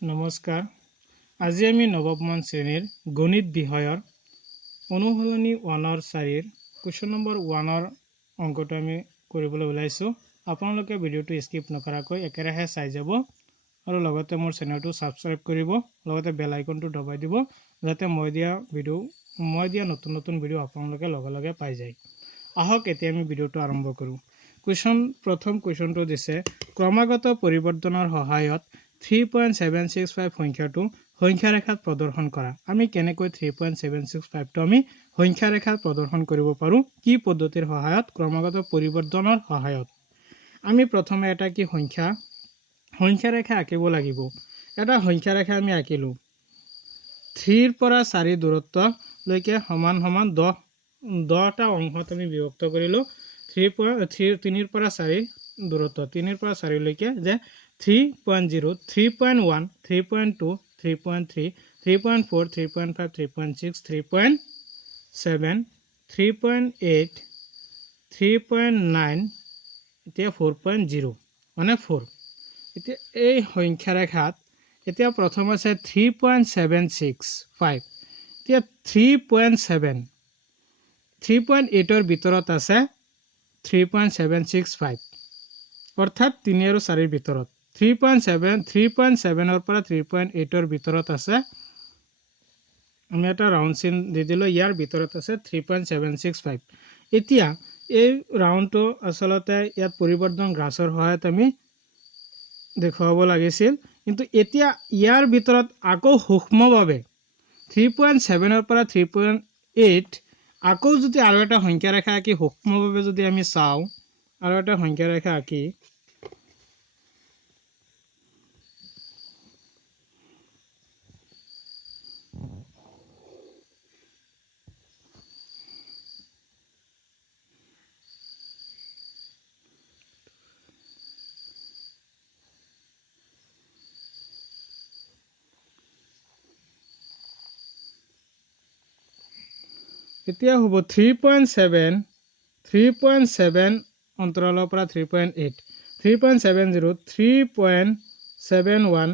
নমস্কাৰ। আজি আমি নৱম শ্ৰেণীৰ গণিত বিষয়ৰ অনুশীলনী 1ৰ 4ৰ কুৱেশ্যন নম্বৰ 1ৰ অংকটো আমি কৰিবলৈ ওলাইছোঁ। আপোনালোকে ভিডিঅ'টো স্কিপ নকৰাকৈ একেৰাহে চাই যাব আৰু লগতে মোৰ চেনেলটো ছাবস্ক্ৰাইব কৰিব, লগতে বেল আইকনটো দবাই দিব যাতে মই দিয়া নতুন নতুন ভিডিঅ' আপোনালোকে লগে লগে পাই যায়। আহক এতিয়া আমি ভিডিঅ'টো আৰম্ভ কৰোঁ। প্ৰথম কুৱেশ্যনটো দিছে ক্ৰমাগত পৰিৱৰ্তনৰ সহায়ত 3.765 সংখ্যাটো সংখ্যা ৰেখাত প্ৰদৰ্শন কৰা। আমি কেনেকৈ 3.765টো আমি সংখ্যা ৰেখাত প্ৰদৰ্শন কৰিব পাৰোঁ? কি পদ্ধতিৰ সহায়ত? ক্ৰমাগত পৰিৱৰ্তনৰ সহায়ত। আমি প্ৰথমে এটা কি সংখ্যা ৰেখা আঁকিব লাগিব। এটা সংখ্যা ৰেখা আমি আঁকিলোঁ। 3ৰ পৰা 4 দূৰত্বলৈকে সমান সমান 10টা অংশত আমি বিভক্ত কৰিলোঁ। 3ৰ পৰা 4 দূৰত্ব 3ৰ পৰা 4লৈকে যে 3.0, 3.1, 3.2, 3.3, 3.4, 3.5, 3.6, 3.7, 3.8, 3.9, এতিয়া 4.0 মানে 4। এতিয়া এই সংখ্যা ৰেখাত এতিয়া প্ৰথম আছে 3.765। এতিয়া 3.8ৰ ভিতৰত আছে 3.765, অৰ্থাৎ 3 আৰু 4ৰ ভিতৰত 3.7ৰ পৰা 3.8ৰ ভিতৰত আছে, আমি এটা ৰাউণ্ড চিন দি দিলোঁ, ইয়াৰ ভিতৰত আছে 3.765। এতিয়া এই ৰাউণ্ডটো আচলতে ইয়াত পৰিৱৰ্তন গ্ৰাছৰ সহায়ত আমি দেখুৱাব লাগিছিল, কিন্তু এতিয়া ইয়াৰ ভিতৰত আকৌ সূক্ষ্মভাৱে 3.7ৰ পৰা 3.8 আকৌ যদি আৰু এটা সংখ্যা ৰেখা আঁকি সূক্ষ্মভাৱে যদি আমি চাওঁ, আৰু এটা সংখ্যা ৰেখা আঁকি এতিয়া হ'ব 3.7 অন্তৰালৰ পৰা 3.8, 3.70, 3.71,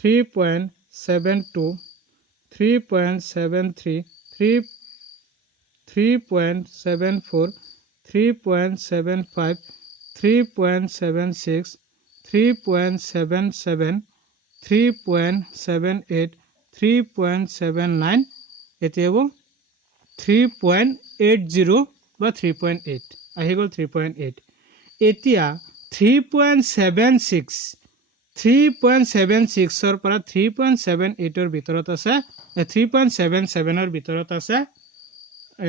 3.72, 3.73, 3.74, 3.75, 3.76, 3.77, 3.78, 3.79, এতিয়া হ'ব 3.80 বা 3.8 আহি গ'ল 3.8। এতিয়া 3.76ৰ পৰা 3.78ৰ ভিতৰত আছে 3.77ৰ ভিতৰত আছে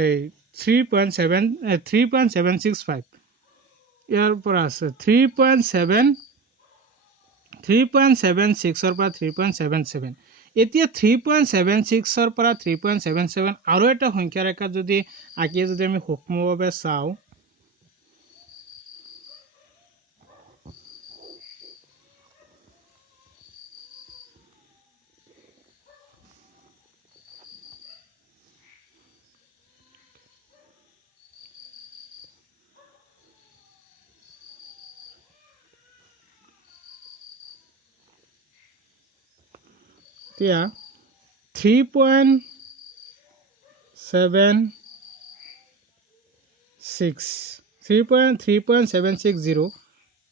এই 3.765, ইয়াৰ পৰা আছে 3.76ৰ পৰা 3.77। এতিয়া 3.76ৰ পৰা 3.77 আৰু এটা সংখ্যা ৰেখা যদি আঁকি যদি আমি সূক্ষ্মভাৱে চাওঁ, এতিয়া 3.760,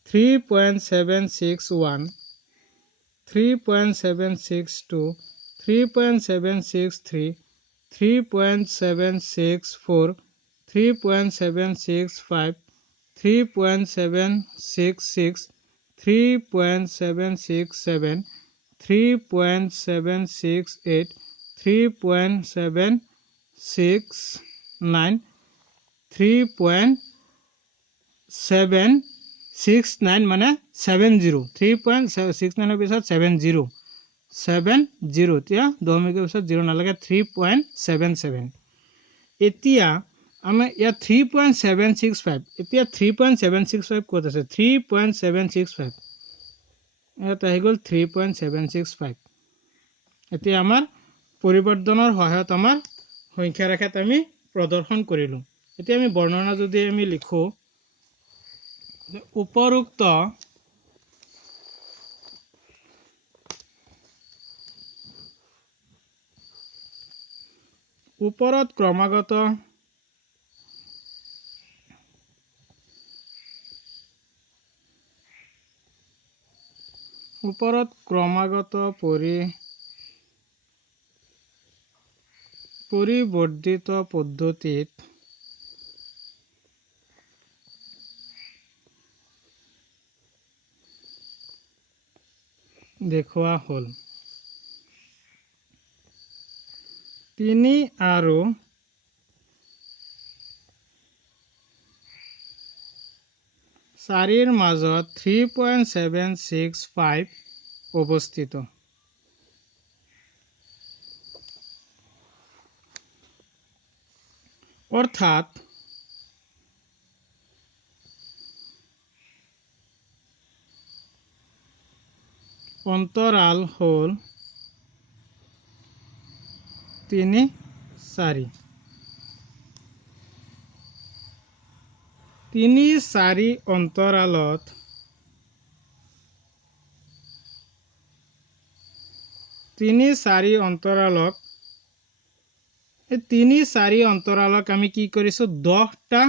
3.761, 3.762, 3.763, 3.764, 3.765, 3.766, 3.767, 3.768, 3.769, 3.769 মানে 70, 3.69ৰ পিছত 70, এতিয়া 10 মিনিটৰ পিছত 0 নালাগে, 3.77। এতিয়া আমাৰ ইয়াত 3.765, এতিয়া 3.765 ক'ত আছে? 3.765 ইয়াত আহি গ'ল 3.765। এতিয়া আমাৰ পৰিৱৰ্তনৰ সহায়ত আমাৰ সংখ্যা ৰেখাত আমি প্ৰদৰ্শন কৰিলোঁ। এতিয়া আমি বৰ্ণনা যদি আমি লিখোঁ, উপৰোক্ত ওপৰত ক্ৰমাগত পৰিৱৰ্ধিত পদ্ধতিত দেখুওৱা হ'ল। 3 আৰু 4 মাজত 3.765 অৱস্থিত। অৰ্থাৎ অন্তৰাল হ'ল 3, 4। 3, 4 অন্তৰালত আমি কি কৰিছো 10টা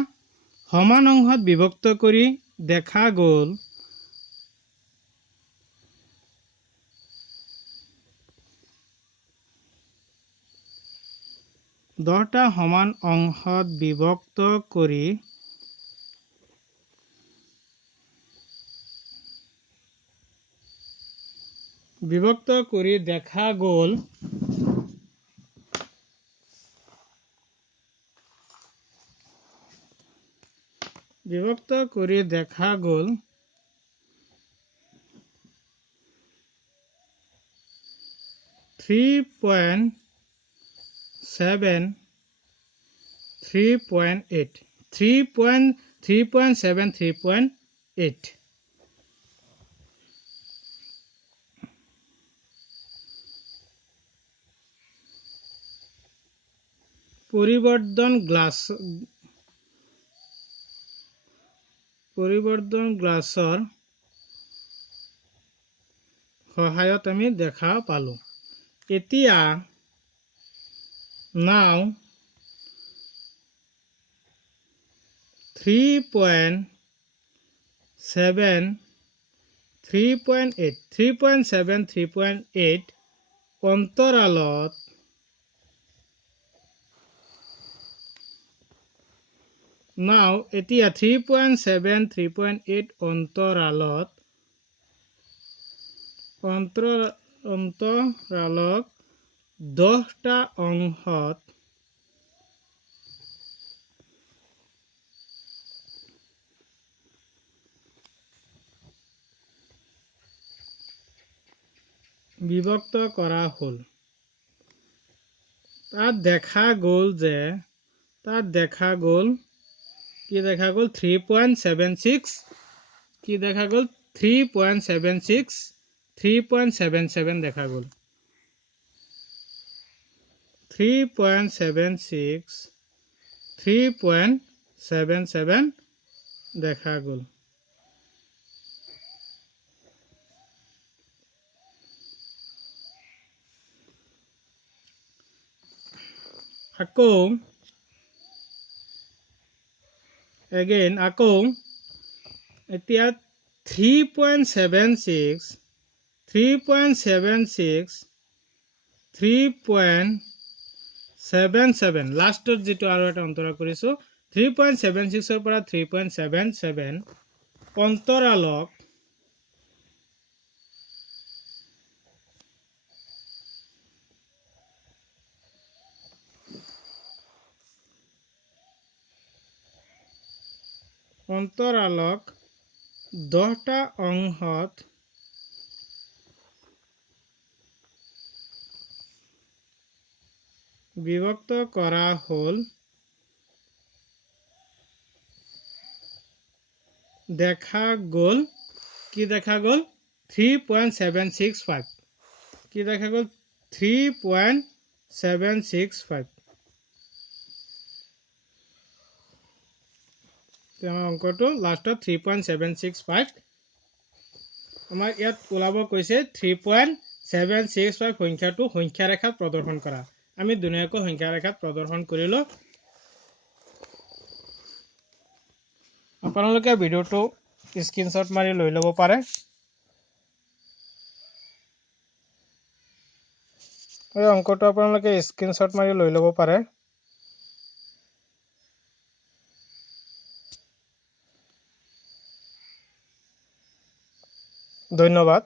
সমান অংশত বিভক্ত কৰি দেখা গ'ল। 10টা সমান অংশত বিভক্ত কৰি দেখা গ'ল দেখা গ'ল 3.7 3.8 3.7 3.8 পৰিৱৰ্ধন গ্লাছৰ সহায়ত আমি দেখা পালো। এতিয়া now 3.7 3.8 অন্তৰালত এতিয়া 3.7 3.8 অন্তৰালত 10টা অংশত বিভক্ত কৰা হ'ল। তাত দেখা গ'ল 3.76 3.77 দেখা গ'ল 3.77 দেখা গ'ল। আকৌ এতিয়া 3.76 3.77 লাষ্টত যেটো আৰু এটা অন্তৰাল কৰিছো 3.76 ৰ পৰা 3.77 অন্তৰালক অন্তৰালক 10টা অংশত বিভক্ত কৰা হ'ল। দেখা গ'ল 3.765 3.765 অংকটো লাষ্টত 3.765 আমাৰ ইয়াত ওলাব কৈছে 3.765 সংখ্যাটো সংখ্যা ৰেখাত প্ৰদৰ্শন কৰা। আমি ধুনীয়াকৈ সংখ্যা ৰেখাত প্ৰদৰ্শন কৰিলোঁ। আপোনালোকে ভিডিঅ'টো স্ক্ৰীনশ্বট মাৰি লৈ ল'ব পাৰে। এই অংকটো আপোনালোকে স্ক্ৰীনশ্বট মাৰি লৈ ল'ব পাৰে। ধন্যবাদ।